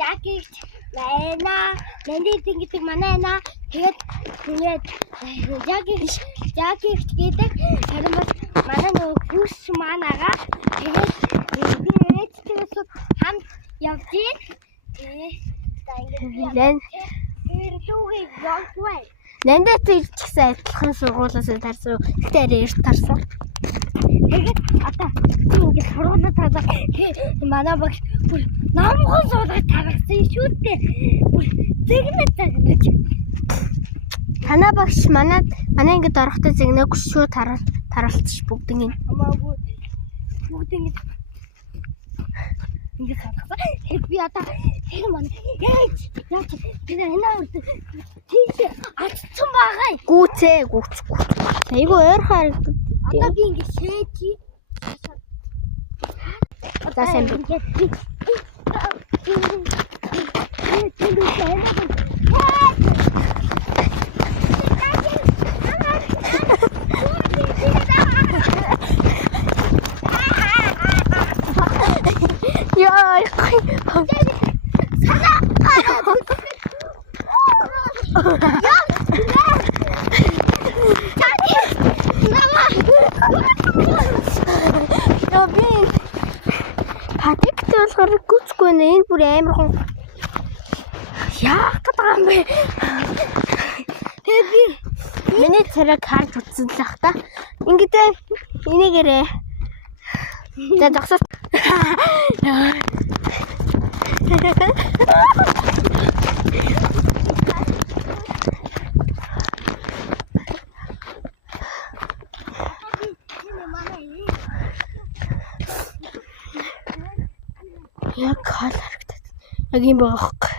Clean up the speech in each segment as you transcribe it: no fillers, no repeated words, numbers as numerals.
жакет байна. Нэндээ гэдэг манай наа. Тэгээд жакет гэдэг харин бас манай нөгөө хүүс манаагаа тэгээд ээжтэйс хамт явдیں۔ Нэндээ ч адилхан сургуулиас тарсан. Гэтээ эрт тарсан. Тэгээд одоо ингэ сургуулиуд таваа манай багш намхан суулгаж таргасан шүү дээ. Зэгнэж. Танаа багш манай ингэж орохдоо зэгнээг шүү таралтчих бүгднийг. Хамаагүй бүгднийг ингэ таргасан. Би одоо манай яаж энэ үрд тийш атцсан байгаа. Гүүцээ. Айгу ойр харагдав. Одоо би ингэ шээчи. Одоо сайн би. Патикт болохоор гүцгүй нэ энэ бүр амар хон. Яах гэдэг юм бэ? Тэгээд би миний царайг харж утсан л ах та. Ингэдэ энийгээрээ. За зогсоо. Яг хол харагдаад. Яг юм байхгүй.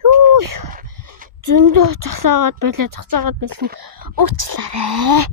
Хүү. Зөндөө зогсоогоод байлаа. Уучлаарай.